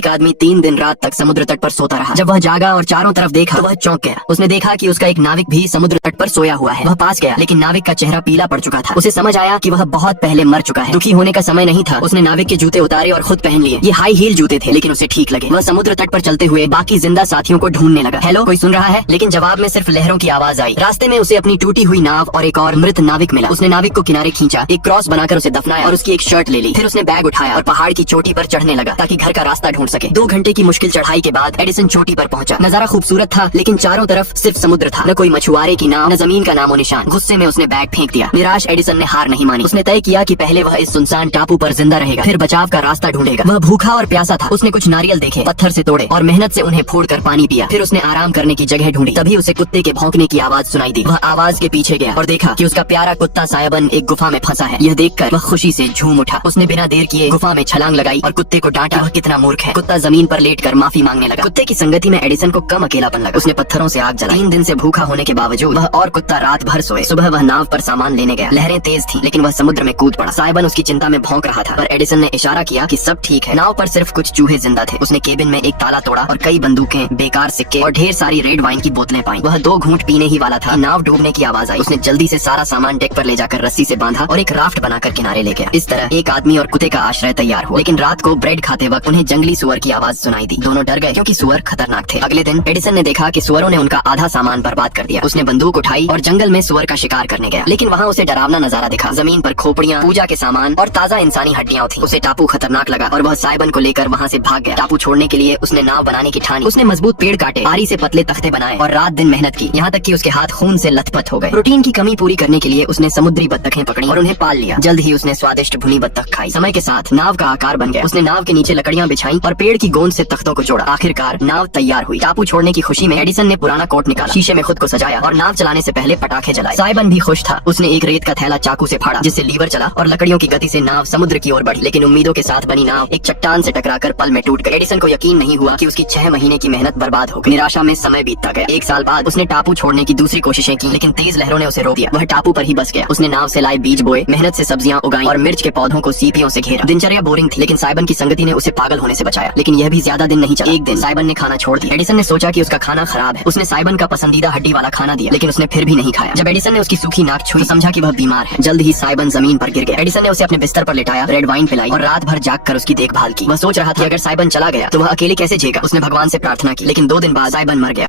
एक आदमी 3 दिन रात तक समुद्र तट पर सोता रहा। जब वह जागा और चारों तरफ देखा तो वह चौंक गया। उसने देखा कि उसका एक नाविक भी समुद्र तट पर सोया हुआ है। वह पास गया, लेकिन नाविक का चेहरा पीला पड़ चुका था। उसे समझ आया कि वह बहुत पहले मर चुका है। दुखी होने का समय नहीं था। उसने नाविक के जूते उतारे और खुद पहन लिए। ये हाई हील जूते थे, लेकिन उसे ठीक लगे। वह समुद्र तट पर चलते हुए बाकी जिंदा साथियों को ढूंढने लगा। हेलो, कोई सुन रहा है? लेकिन जवाब में सिर्फ लहरों की आवाज आई। रास्ते में उसे अपनी टूटी हुई नाव और एक और मृत नाविक मिला। उसने नाविक को किनारे खींचा, एक क्रॉस बनाकर उसे दफनाया और उसकी एक शर्ट ले ली। फिर उसने बैग उठाया और पहाड़ की चोटी पर चढ़ने लगा ताकि घर का रास्ता ढूंढ सके। 2 घंटे की मुश्किल चढ़ाई के बाद एडिसन चोटी पर पहुंचा। नजारा खूबसूरत था, लेकिन चारों तरफ सिर्फ समुद्र था। न कोई मछुआरे की नाव, न जमीन का नामो निशान। गुस्से में उसने बैग फेंक दिया। निराश एडिसन ने हार नहीं मानी। उसने तय किया कि पहले वह इस सुनसान टापू पर जिंदा रहेगा, फिर बचाव का रास्ता ढूंढेगा। वह भूखा और प्यासा था। उसने कुछ नारियल देखे, पत्थर से तोड़े और मेहनत से उन्हें फोड़कर पानी पिया। फिर उसने आराम करने की जगह ढूंढी। तभी उसे कुत्ते के भौंकने की आवाज सुनाई दी। वह आवाज के पीछे गया और देखा कि उसका प्यारा कुत्ता सायबन एक गुफा में फंसा है। यह देखकर वह खुशी से झूम उठा। उसने बिना देर किए गुफा में छलांग लगाई और कुत्ते को डांटा। वह कितना मूर्ख है। कुत्ता जमीन पर लेटकर माफी मांगने लगा। कुत्ते की संगति में एडिसन को कम अकेलापन लगा। उसने पत्थरों से आग जलाई। 3 दिन से भूखा होने के बावजूद वह और कुत्ता रात भर सोए। सुबह वह नाव पर सामान लेने गया। लहरें तेज थीं, लेकिन वह समुद्र में कूद पड़ा। साइबन उसकी चिंता में भौंक रहा था, पर एडिसन ने इशारा किया कि सब ठीक है। नाव पर सिर्फ कुछ चूहे जिंदा थे। उसने केबिन में एक ताला तोड़ा और कई बंदूकें, बेकार सिक्के और ढेर सारी रेड वाइन की बोतलें पाई। वह 2 घूंट पीने ही वाला था। नाव डूबने की आवाज आई। उसने जल्दी से सारा सामान डेक पर ले जाकर रस्सी से बांधा और एक राफ्ट बनाकर किनारे ले गया। इस तरह एक आदमी और कुत्ते का आश्रय तैयार हुआ। लेकिन रात को ब्रेड खाते वक्त उन्हें जंगली सुअर की आवाज सुनाई दी। दोनों डर गए, क्योंकि सुअर खतरनाक थे। अगले दिन एडिसन ने देखा कि सुअरों ने उनका आधा सामान बर्बाद कर दिया। उसने बंदूक उठाई और जंगल में सुअर का शिकार करने गया। लेकिन वहाँ उसे डरावना नजारा दिखा। जमीन पर खोपड़ियाँ, पूजा के सामान और ताजा इंसानी हड्डियां थी। उसे टापू खतरनाक लगा और वह साइबन को लेकर वहाँ से भाग गया। टापू छोड़ने के लिए उसने नाव बनाने की ठानी। उसने मजबूत पेड़ काटे, आरी से पतले तख्ते बनाए और रात दिन मेहनत की, यहाँ तक कि उसके हाथ खून से लथपथ हो गए। प्रोटीन की कमी पूरी करने के लिए उसने समुद्री बत्तखें पकड़ी और उन्हें पाल लिया। जल्द ही उसने स्वादिष्ट भुनी बत्तख खाई। समय के साथ नाव का आकार बन गया। उसने नाव के नीचे लकड़ियां बिछाई और पेड़ की गोंद से तख्तों को जोड़ा। आखिरकार नाव तैयार हुई। टापू छोड़ने की खुशी में एडिसन ने पुराना कोट निकाला, शीशे में खुद को सजाया और नाव चलाने से पहले पटाखे जलाए। साइबन भी खुश था। उसने एक रेत का थैला चाकू से फाड़ा, जिससे लीवर चला और लकड़ियों की गति से नाव समुद्र की ओर बढ़ी। लेकिन उम्मीदों के साथ बनी नाव एक चट्टान से टकराकर पल में टूट गई। एडिसन को यकीन नहीं हुआ कि उसकी 6 महीने की मेहनत बर्बाद हो गई। निराशा में समय बीतता गया। 1 साल बाद उसने टापू छोड़ने की दूसरी कोशिशें की, लेकिन तेज लहरों ने उसे रोक दिया। वह टापू पर ही बस गया। उसने नाव से लाए बीज बोए, मेहनत से सब्जियां उगाई और मिर्च के पौधों को सीपियों से घेरा। दिनचर्या बोरिंग थी, लेकिन साइबन की संगति ने उसे पागल होने से बचाया। लेकिन यह भी ज्यादा दिन नहीं चला। एक दिन साइबन ने खाना छोड़ दिया। एडिसन ने सोचा कि उसका खाना खराब है। उसने साइबन का पसंदीदा हड्डी वाला खाना दिया, लेकिन उसने फिर भी नहीं खाया। जब एडिसन ने उसकी सूखी नाक छुई, समझा कि वह बीमार है। जल्द ही साइबन जमीन पर गिर गया। एडिसन ने उसे अपने बिस्तर पर लिटाया, रेड वाइन पिलाई और रात भर जागकर उसकी देखभाल की। वह सोच रहा था कि अगर साइबन चला गया तो वह अकेले कैसे जिएगा। उसने भगवान से प्रार्थना की, लेकिन 2 दिन बाद साइबन मर गया।